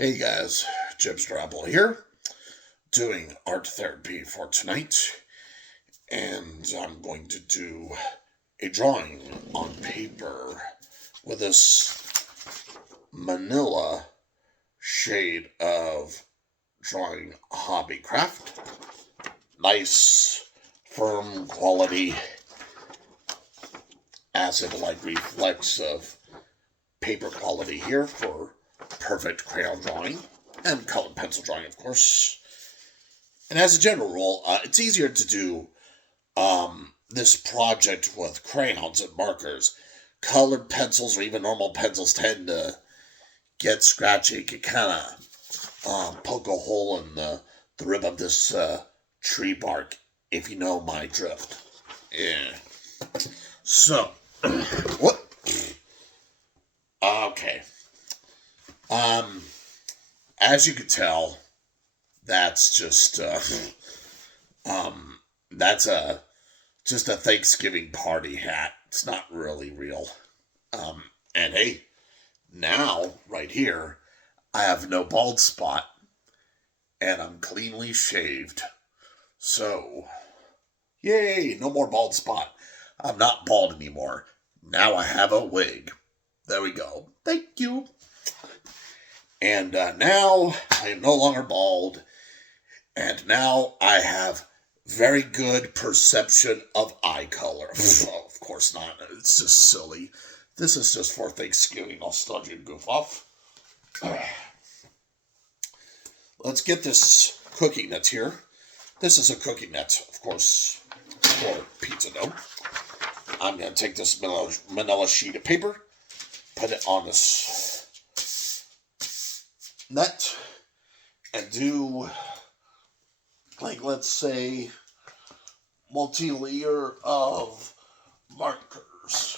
Hey guys, Jimster Apple here, doing art therapy for tonight, and I'm going to do a drawing on paper with this manila shade of drawing hobby craft. Nice, firm quality, acid-like reflex of paper quality here for perfect crayon drawing and colored pencil drawing, of course. And as a general rule, it's easier to do this project with crayons and markers. Colored pencils or even normal pencils tend to get scratchy. You can kind of poke a hole in the rib of this tree bark, if you know my drift. Yeah. So, what? Okay. As you can tell, that's just that's just a Thanksgiving party hat. It's not really real. And hey, now right here, I have no bald spot, and I'm cleanly shaved. So, yay! No more bald spot. I'm not bald anymore. Now I have a wig. There we go. Thank you. And now I am no longer bald. And now I have very good perception of eye color. Oh, of course not. It's just silly. This is just for Thanksgiving nostalgia and goof off. Let's get this cookie net here. This is a cookie net, of course, for pizza dough. I'm going to take this manila sheet of paper, put it on this net, and do, like, let's say, multi-layer of markers,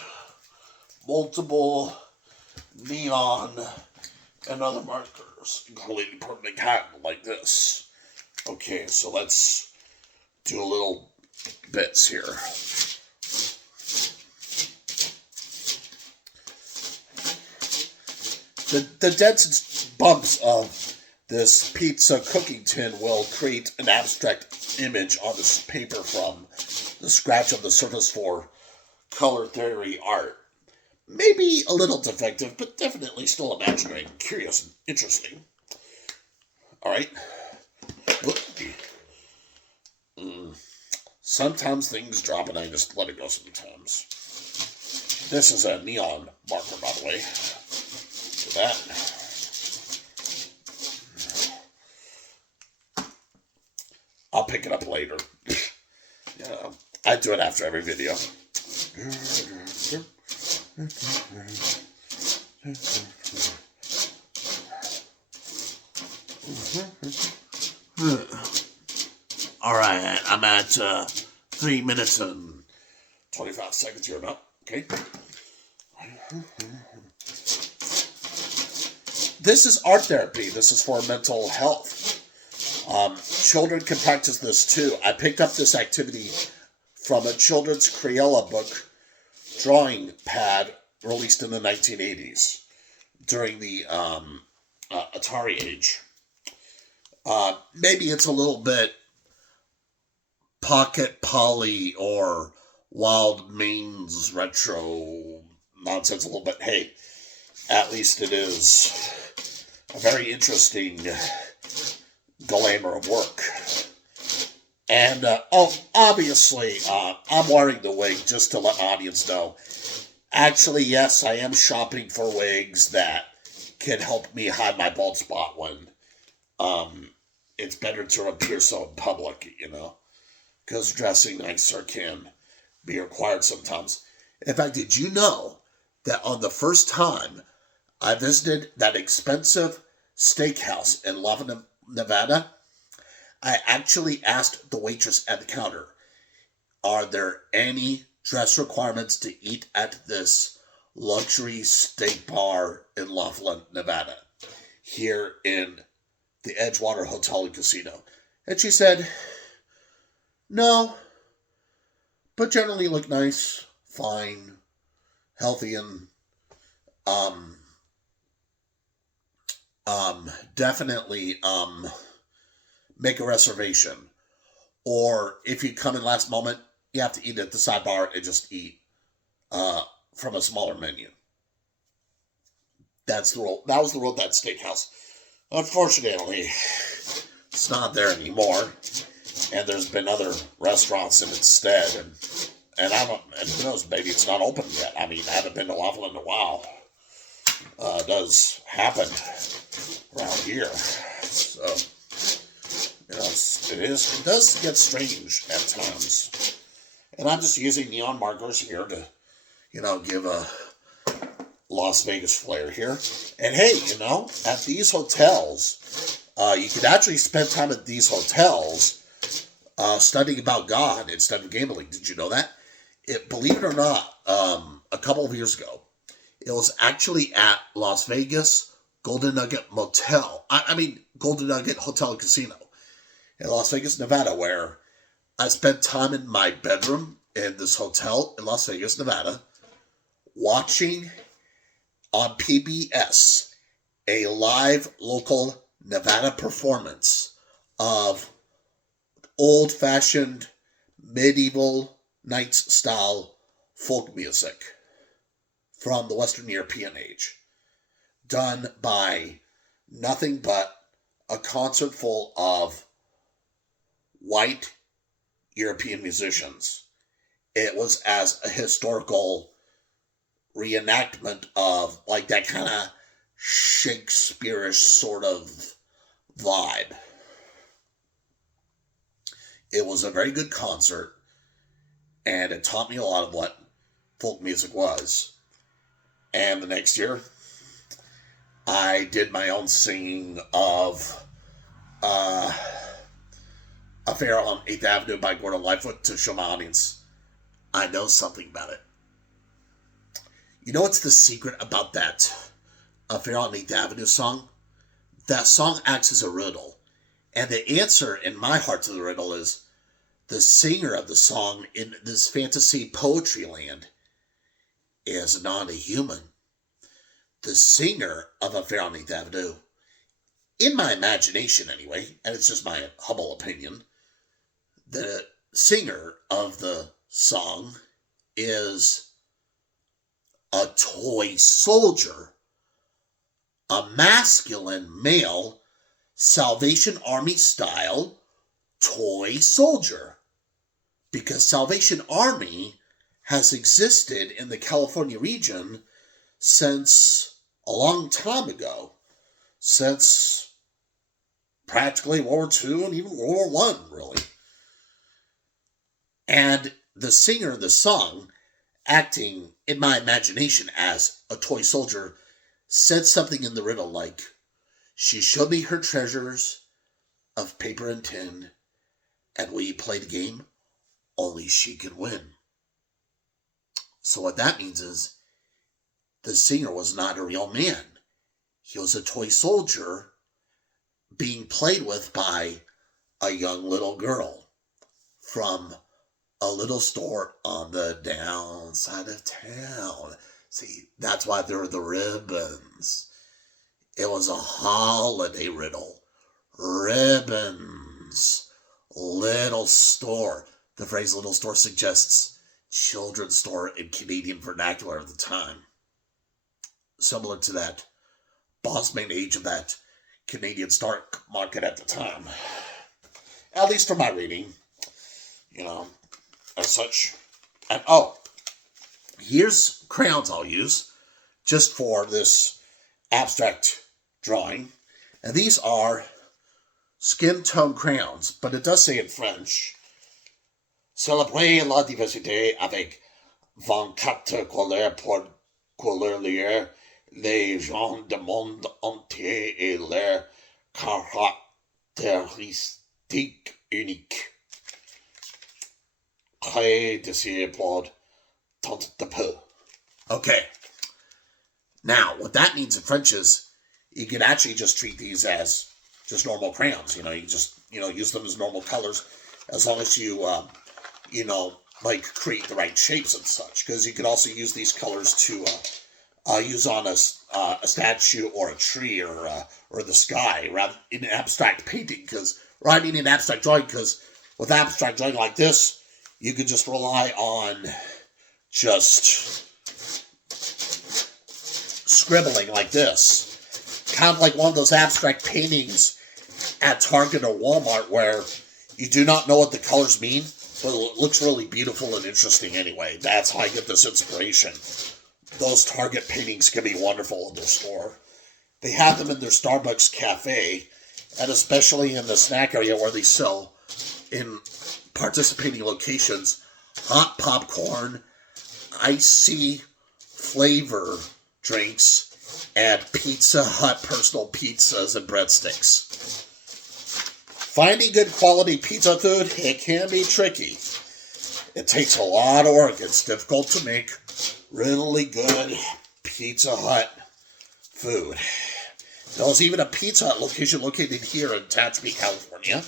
multiple neon and other markers, including permanent cotton, like this. Okay, so let's do a little bits here. The dents and bumps of this pizza cooking tin will create an abstract image on this paper from the scratch of the surface for color theory art. Maybe a little defective, but definitely still imaginary, curious, and interesting. Alright. Sometimes things drop and I just let it go sometimes. This is a neon marker, by the way. For that. I'll pick it up later. Yeah, I do it after every video. Alright, I'm at 3 minutes and 25 seconds here about. Okay. This is art therapy. This is for mental health. Children can practice this too. I picked up this activity from a children's Crayola book drawing pad released in the 1980s during the Atari age. Maybe it's a little bit Pocket Poly or Wild Mains retro nonsense a little bit. Hey, at least it is a very interesting glamour of work. And, obviously, I'm wearing the wig just to let my audience know. Actually, yes, I am shopping for wigs that can help me hide my bald spot when, it's better to appear so in public, you know, because dressing nicer can be required sometimes. In fact, did you know that on the first time I visited that expensive steakhouse in Lava, Nevada, I actually asked the waitress at the counter, are there any dress requirements to eat at this luxury steak bar in Laughlin, Nevada, here in the Edgewater Hotel and Casino? And she said, no, but generally look nice, fine, healthy, and definitely make a reservation. Or if you come in last moment, you have to eat at the sidebar and just eat from a smaller menu. That's the rule. That was the rule at that steakhouse. Unfortunately, it's not there anymore, and there's been other restaurants in its stead. And I don't. And who knows? Maybe it's not open yet. I mean, I haven't been to Waffle in a while. It does happen around here, so it does get strange at times. And I'm just using neon markers here to, give a Las Vegas flair here. And hey, at these hotels, you could actually spend time at these hotels studying about God instead of gambling. Did you know that? Believe it or not, a couple of years ago, it was actually at Las Vegas Golden Nugget Motel. Golden Nugget Hotel and Casino in Las Vegas, Nevada, where I spent time in my bedroom in this hotel in Las Vegas, Nevada, watching on PBS a live local Nevada performance of old-fashioned medieval knights style folk music from the Western European age, done by nothing but a concert full of white European musicians. It was as a historical reenactment of like that kind of Shakespeare-ish sort of vibe. It was a very good concert, and it taught me a lot of what folk music was. And the next year, I did my own singing of Affair on 8th Avenue by Gordon Lightfoot to show my audience I know something about it. You know what's the secret about that Affair on 8th Avenue song? That song acts as a riddle. And the answer in my heart to the riddle is the singer of the song in this fantasy poetry land is not a human. The singer of Affair on 8th Avenue, in my imagination anyway, and it's just my humble opinion, the singer of the song is a toy soldier, a masculine male Salvation Army style toy soldier, because Salvation Army has existed in the California region since a long time ago, since practically World War II and even World War I, really. And the singer of the song, acting in my imagination as a toy soldier, said something in the riddle like, "She showed me her treasures of paper and tin, and we played a game only she could win." So what that means is the singer was not a real man. He was a toy soldier being played with by a young little girl from a little store on the downside of town. See, that's why there were the ribbons. It was a holiday riddle. Ribbons. Little store. The phrase little store suggests children's store in Canadian vernacular at the time. Similar to that boss-man age of that Canadian stock market at the time. At least from my reading. As such. And here's crayons I'll use just for this abstract drawing. And these are skin tone crayons, but it does say in French, "Célébrer la diversité avec 24 couleurs pour colorer les gens du monde entier et leurs caractéristiques uniques. Très désiré pour tant de peu." Okay. Now, what that means in French is you can actually just treat these as just normal crayons. You just, use them as normal colors as long as you, create the right shapes and such. Because you can also use these colors to use on a statue or a tree or the sky rather in abstract painting I mean in abstract drawing because with abstract drawing like this, you can just rely on just scribbling like this. Kind of like one of those abstract paintings at Target or Walmart where you do not know what the colors mean, but it looks really beautiful and interesting anyway. That's how I get this inspiration. Those Target paintings can be wonderful in their store. They have them in their Starbucks cafe, and especially in the snack area where they sell in participating locations, hot popcorn, icy flavor drinks, and Pizza Hut personal pizzas and breadsticks. Finding good quality pizza food, it can be tricky. It takes a lot of work. It's difficult to make really good Pizza Hut food. There's even a Pizza Hut location located here in Tehachapi, California,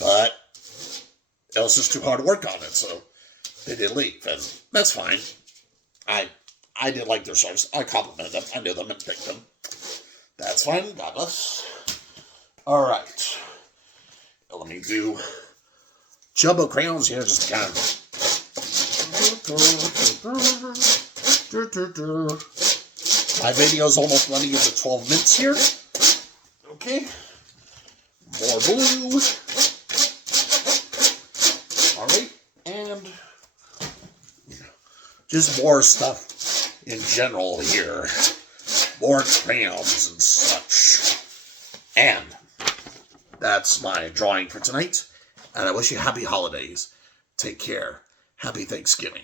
but it was just too hard to work on it, so they did leave, and that's fine. I did like their service. I complimented them. I knew them and thanked them. That's fine. God bless. All right. Now let me do jumbo crayons here, just kind of. My video's almost running into 12 minutes here. Okay. More blue. All right, and just more stuff in general here. More crayons and such. And that's my drawing for tonight. And I wish you happy holidays. Take care. Happy Thanksgiving.